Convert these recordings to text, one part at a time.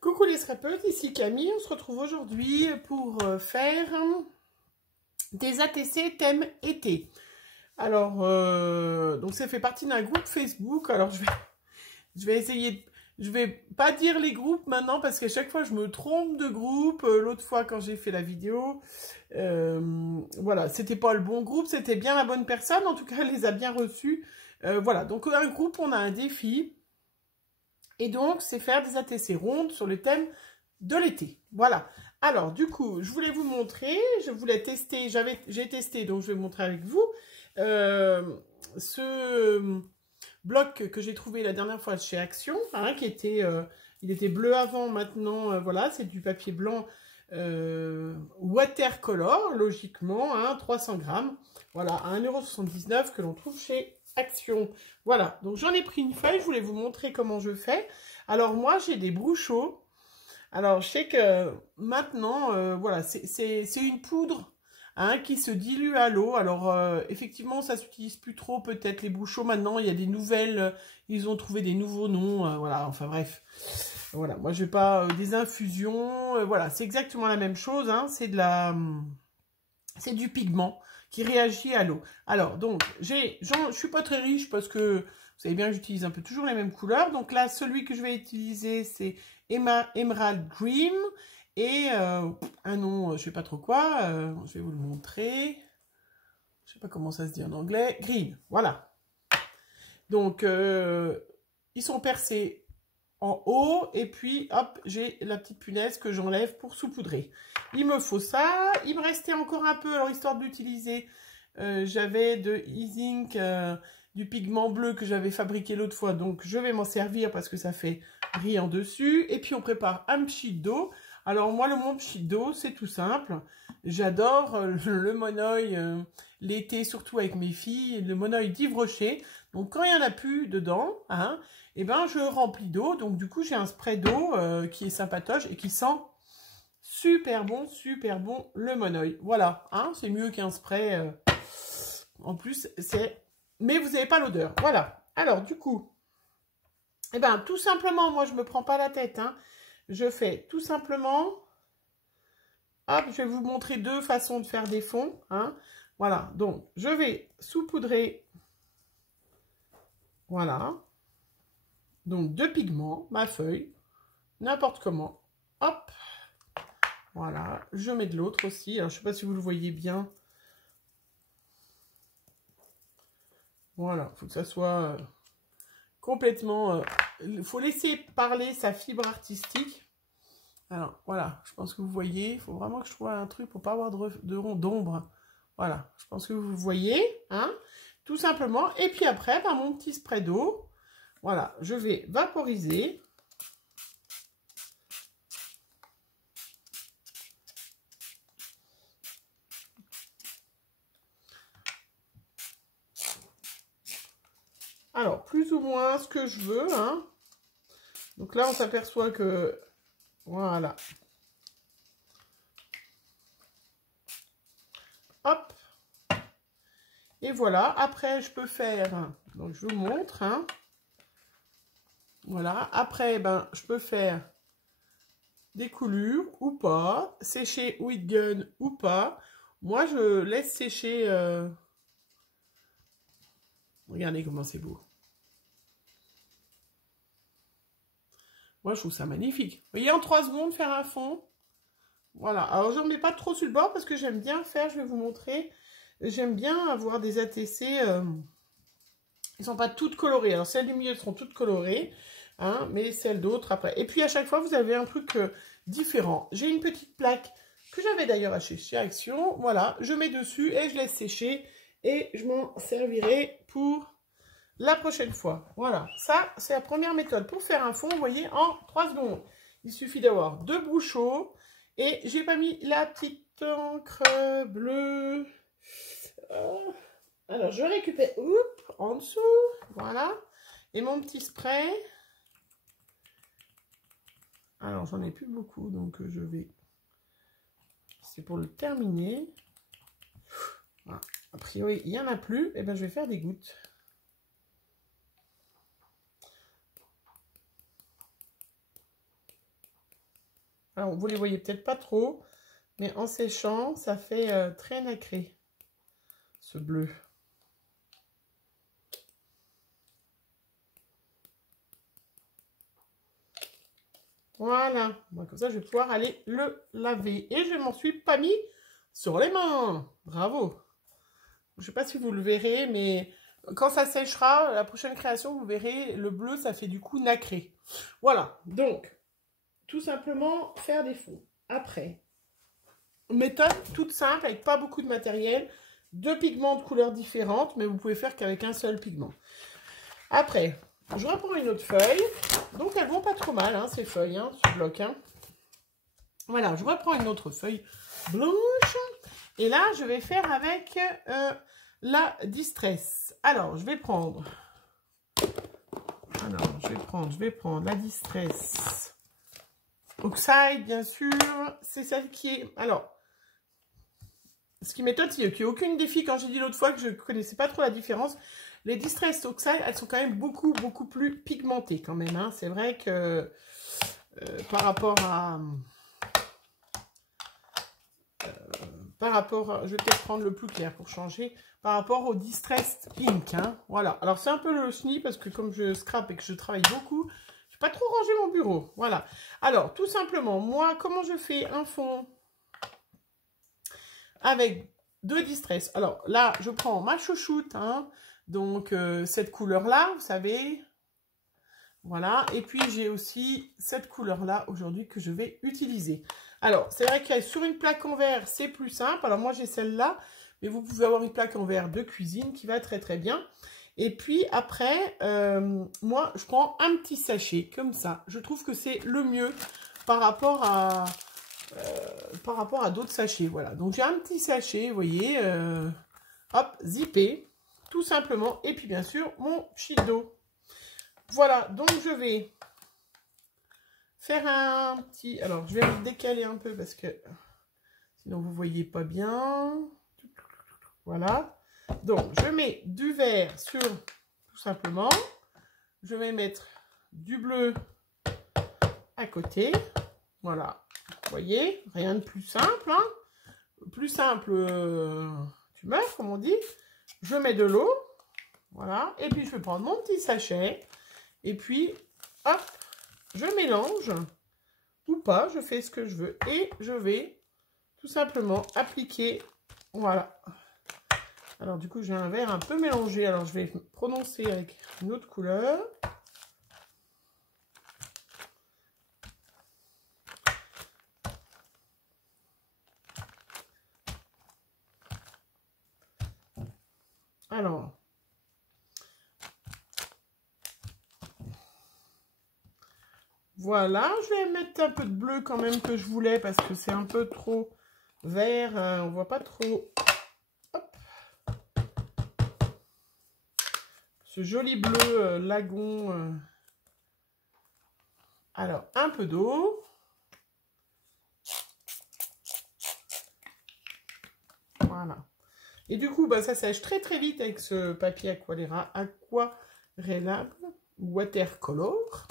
Coucou les scrapeutes, ici Camille. On se retrouve aujourd'hui pour faire des ATC thème été. Alors, donc ça fait partie d'un groupe Facebook. Alors, je vais essayer de... Je vais pas dire les groupes maintenant parce qu'à chaque fois je me trompe de groupe. L'autre fois quand j'ai fait la vidéo, voilà, c'était pas le bon groupe, c'était bien la bonne personne. En tout cas, elle les a bien reçus. Voilà, donc un groupe, on a un défi. Et donc, c'est faire des ATC rondes sur le thème de l'été. Voilà. Alors, du coup, je voulais vous montrer, je voulais tester, j'ai testé, donc je vais montrer avec vous, ce bloc que j'ai trouvé la dernière fois chez Action, hein, qui était, il était bleu avant, maintenant, voilà, c'est du papier blanc watercolor, logiquement, hein, 300 grammes, voilà, à 1,79 € que l'on trouve chez Action. Voilà, donc j'en ai pris une feuille, je voulais vous montrer comment je fais. Alors moi, j'ai des Bruchot. Alors, je sais que maintenant, voilà, c'est une poudre hein, qui se dilue à l'eau. Alors, effectivement, ça s'utilise plus trop, peut-être, les Bruchot. Maintenant, il y a des nouvelles, ils ont trouvé des nouveaux noms, voilà, enfin bref. Voilà, moi, je vais pas, des infusions, voilà, c'est exactement la même chose, hein, c'est du pigment qui réagit à l'eau. Alors, donc, je suis pas très riche parce que vous savez bien que j'utilise un peu toujours les mêmes couleurs. Donc là, celui que je vais utiliser, c'est Emerald Dream. Et un nom, je sais pas trop quoi, je vais vous le montrer. Je sais pas comment ça se dit en anglais. Green, voilà. Donc, ils sont percés en haut, et puis hop, j'ai la petite punaise que j'enlève pour saupoudrer. Il me faut ça, il me restait encore un peu, alors histoire de l'utiliser, j'avais de Easing, du pigment bleu que j'avais fabriqué l'autre fois, donc je vais m'en servir parce que ça fait brillant dessus, et puis on prépare un pchit d'eau. Alors moi, mon pchit d'eau, c'est tout simple, j'adore le monoeil, l'été, surtout avec mes filles, le monoeil d'Yves Rocher. Donc quand il n'y en a plus dedans, hein, et ben je remplis d'eau. Donc du coup, j'ai un spray d'eau qui est sympatoche et qui sent super bon le monoeil. Voilà, hein, c'est mieux qu'un spray. En plus, c'est... Mais vous n'avez pas l'odeur. Voilà. Alors du coup, et ben tout simplement, moi je me prends pas la tête, hein. Je fais tout simplement... Hop, je vais vous montrer deux façons de faire des fonds, hein. Voilà, donc je vais saupoudrer, voilà, donc deux pigments, ma feuille, n'importe comment, hop, voilà, je mets de l'autre aussi, alors je ne sais pas si vous le voyez bien, voilà, il faut que ça soit complètement, il faut laisser parler sa fibre artistique. Alors voilà, je pense que vous voyez, il faut vraiment que je trouve un truc pour pas avoir de rond d'ombre. Voilà, je pense que vous voyez, hein, tout simplement. Et puis après, par mon petit spray d'eau, voilà, je vais vaporiser. Alors, plus ou moins ce que je veux, hein. Donc là, on s'aperçoit que, voilà. Hop. Et voilà, après, je peux faire, donc je vous montre, hein. Voilà, après, ben, je peux faire des coulures ou pas, sécher with gun ou pas. Moi, je laisse sécher. Regardez comment c'est beau. Moi, je trouve ça magnifique. Vous voyez, en 3 secondes, faire un fond. Voilà. Alors, je ne mets pas trop sur le bord parce que j'aime bien faire, je vais vous montrer. J'aime bien avoir des ATC. Ils ne sont pas toutes colorées. Alors, celles du milieu seront toutes colorées. Hein, mais celles d'autres après. Et puis, à chaque fois, vous avez un truc différent. J'ai une petite plaque que j'avais d'ailleurs achetée chez Action. Voilà. Je mets dessus et je laisse sécher. Et je m'en servirai pour la prochaine fois. Voilà. Ça, c'est la première méthode. Pour faire un fond, vous voyez, en 3 secondes. Il suffit d'avoir 2 Bruchot. Et j'ai pas mis la petite encre bleue. Alors, je récupère, en dessous, voilà, et mon petit spray. Alors, j'en ai plus beaucoup, donc je vais, c'est pour le terminer. Voilà. A priori, il n'y en a plus, et bien je vais faire des gouttes. Alors, vous les voyez peut-être pas trop, mais en séchant, ça fait très nacré, ce bleu. Voilà. Bon, comme ça, je vais pouvoir aller le laver. Et je ne m'en suis pas mis sur les mains. Bravo. Je ne sais pas si vous le verrez, mais quand ça séchera, la prochaine création, vous verrez, le bleu, ça fait du coup nacré. Voilà. Donc, tout simplement, faire des fonds. Après, méthode toute simple, avec pas beaucoup de matériel. 2 pigments de couleurs différentes, mais vous pouvez faire qu'avec un seul pigment. Après, je reprends une autre feuille. Donc, elles vont pas trop mal, hein, ces feuilles, hein, ce bloc. Hein. Voilà, je reprends une autre feuille blanche. Et là, je vais faire avec la Distress. Alors, je vais prendre... je vais prendre la Distress Oxide, bien sûr. C'est celle qui est... Alors, ce qui m'étonne, c'est qu'il n'y a aucune des filles, quand j'ai dit l'autre fois que je ne connaissais pas trop la différence. Les Distress Oxide, elles sont quand même beaucoup plus pigmentées quand même. Hein. C'est vrai que par rapport à... je vais peut-être prendre le plus clair pour changer, par rapport au Distress Pink. Hein. Voilà. Alors, c'est un peu le chenille parce que comme je scrape et que je travaille beaucoup, je n'ai pas trop rangé mon bureau. Voilà. Alors, tout simplement, moi, comment je fais un fond avec 2 Distress? Alors, là, je prends ma chouchoute, hein. Donc, cette couleur-là, vous savez. Voilà. Et puis, j'ai aussi cette couleur-là aujourd'hui que je vais utiliser. Alors, c'est vrai que sur une plaque en verre, c'est plus simple. Alors, moi, j'ai celle-là. Mais vous pouvez avoir une plaque en verre de cuisine qui va très bien. Et puis, après, moi, je prends un petit sachet comme ça. Je trouve que c'est le mieux par rapport à d'autres sachets. Voilà. Donc, j'ai un petit sachet, vous voyez, hop, zippé. Tout simplement. Et puis, bien sûr, mon sheet d'eau. Voilà. Donc, je vais faire un petit... Alors, je vais me décaler un peu parce que sinon, vous ne voyez pas bien. Voilà. Donc, je mets du vert sur... Tout simplement. Je vais mettre du bleu à côté. Voilà. Vous voyez, rien de plus simple. Hein. Plus simple, tu meurs, comme on dit. Je mets de l'eau. Voilà. Et puis, je vais prendre mon petit sachet. Et puis, hop, je mélange. Ou pas, je fais ce que je veux. Et je vais tout simplement appliquer. Voilà. Alors, du coup, j'ai un verre un peu mélangé. Alors, je vais prononcer avec une autre couleur. Alors, voilà, je vais mettre un peu de bleu quand même que je voulais parce que c'est un peu trop vert, on voit pas trop. Hop. Ce joli bleu lagon. Alors, un peu d'eau. Voilà. Et du coup, bah, ça sèche très vite avec ce papier aquarellable watercolor.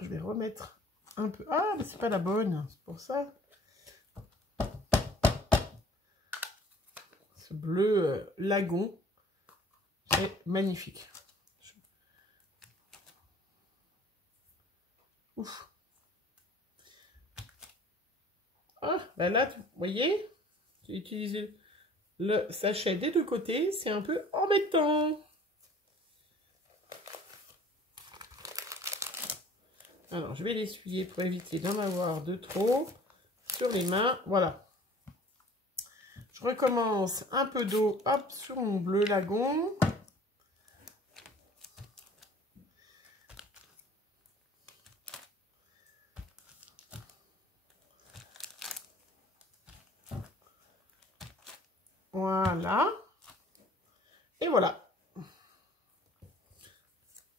Je vais remettre un peu... Ah, mais c'est pas la bonne, c'est pour ça. Ce bleu lagon, c'est magnifique. Ouf. Ah, ben là, vous voyez, j'ai utilisé le sachet des deux côtés, c'est un peu embêtant. Alors, je vais l'essuyer pour éviter d'en avoir de trop sur les mains. Voilà. Je recommence un peu d'eau, hop, sur mon bleu lagon. Voilà. Et voilà.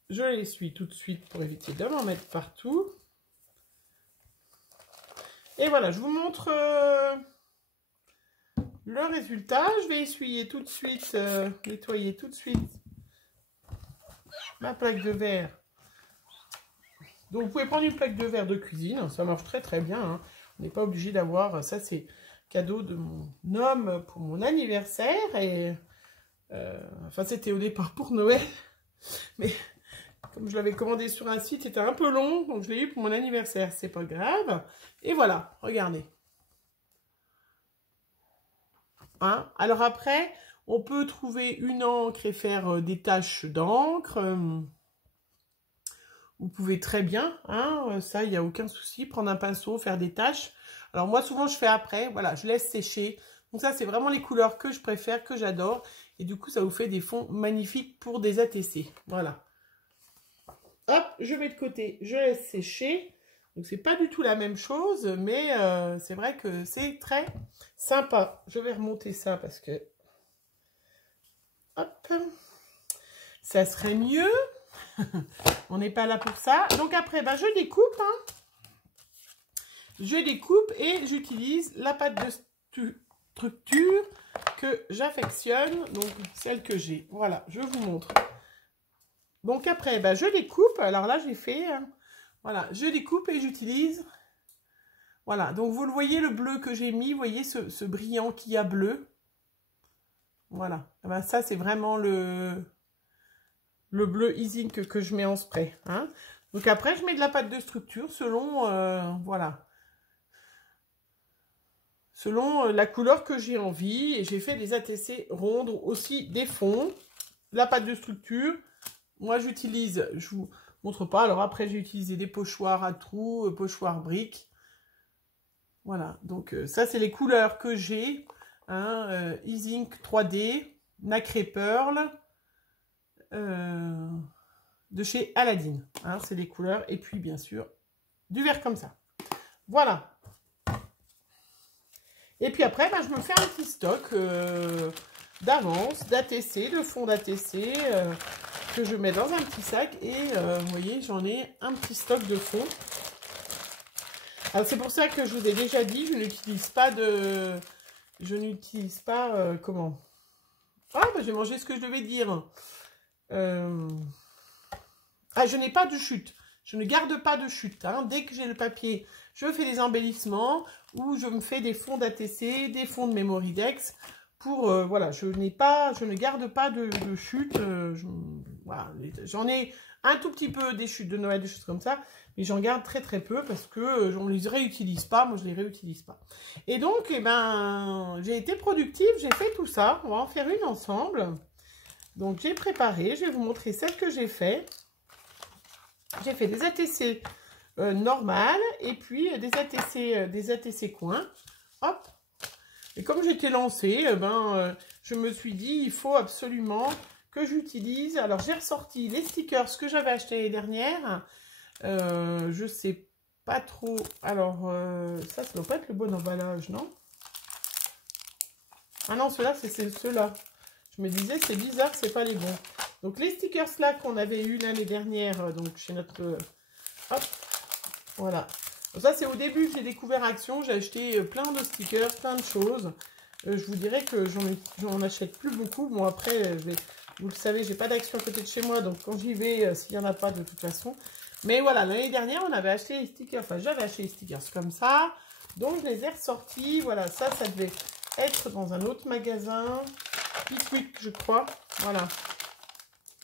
Je l'essuie tout de suite pour éviter de m'en mettre partout. Et voilà, je vous montre le résultat. Je vais essuyer tout de suite, nettoyer tout de suite ma plaque de verre. Donc, vous pouvez prendre une plaque de verre de cuisine. Ça marche très, très bien. Hein. On n'est pas obligé d'avoir... Ça, c'est cadeau de mon homme pour mon anniversaire. Et enfin, c'était au départ pour Noël. Mais comme je l'avais commandé sur un site, c'était un peu long. Donc, je l'ai eu pour mon anniversaire. C'est pas grave. Et voilà, regardez. Hein? Alors après, on peut trouver une encre et faire des taches d'encre. Vous pouvez très bien, hein, ça, il n'y a aucun souci, prendre un pinceau, faire des taches. Alors moi, souvent, je fais après, voilà, je laisse sécher. Donc ça, c'est vraiment les couleurs que je préfère, que j'adore. Et du coup, ça vous fait des fonds magnifiques pour des ATC. Voilà. Hop, je mets de côté, je laisse sécher. Donc, c'est pas du tout la même chose, mais c'est vrai que c'est très sympa. Je vais remonter ça parce que... Hop. Ça serait mieux. On n'est pas là pour ça. Donc après, ben, je découpe. Hein. Je découpe et j'utilise la pâte de structure que j'affectionne. Donc celle que j'ai. Voilà, je vous montre. Donc après, ben, je découpe. Alors là, j'ai fait... voilà, je découpe et j'utilise... Voilà, donc vous le voyez, le bleu que j'ai mis. Vous voyez ce brillant qui a bleu. Voilà. Et ben, ça, c'est vraiment le bleu Easy que je mets en spray. Hein. Donc après, je mets de la pâte de structure selon, voilà, selon la couleur que j'ai envie. Et j'ai fait des ATC rondes, aussi des fonds. La pâte de structure, moi j'utilise, je vous montre pas, alors après j'ai utilisé des pochoirs à trous, pochoirs briques. Voilà, donc ça c'est les couleurs que j'ai. Hein, Easy Ink 3D, Nacré Pearl. De chez Aladdin, hein, c'est les couleurs, et puis bien sûr du vert comme ça, voilà. Et puis après, ben, je me fais un petit stock d'avance, d'ATC, de fond d'ATC, que je mets dans un petit sac, et vous voyez, j'en ai un petit stock de fond. Alors c'est pour ça que je vous ai déjà dit, je n'utilise pas de... Je n'utilise pas... comment? Ah, ben, j'ai mangé ce que je devais dire. Ah, je n'ai pas de chute. Je ne garde pas de chute. Hein. Dès que j'ai le papier, je fais des embellissements ou je me fais des fonds d'ATC, des fonds de Memoridex. Pour, voilà, je ne garde pas de chute. Voilà, j'en ai un tout petit peu des chutes de Noël, des choses comme ça. Mais j'en garde très très peu parce que on ne les réutilise pas. Moi, je les réutilise pas. Et donc, eh ben, j'ai été productive. J'ai fait tout ça. On va en faire une ensemble. Donc, j'ai préparé. Je vais vous montrer celle que j'ai fait. J'ai fait des ATC normales et puis des ATC coins. Hop. Et comme j'étais lancée, je me suis dit, il faut absolument que j'utilise. Alors, j'ai ressorti les stickers que j'avais achetés l'année dernière. Je sais pas trop. Alors, ça doit pas être le bon emballage, non? Ah non, ceux-là, c'est ceux-là. Je me disais, c'est bizarre, c'est pas les bons. Donc, les stickers là qu'on avait eu l'année dernière, donc chez notre... hop, voilà. Donc, ça, c'est au début que j'ai découvert Action. J'ai acheté plein de stickers, plein de choses. Je vous dirais que j'en achète plus beaucoup. Bon, après, vous le savez, j'ai pas d'Action à côté de chez moi. Donc, quand j'y vais, s'il n'y en a pas de toute façon. Mais voilà, l'année dernière, on avait acheté les stickers. Enfin, j'avais acheté les stickers comme ça. Donc, je les ai ressortis. Voilà, ça devait être dans un autre magasin. Pickwick, je crois. Voilà.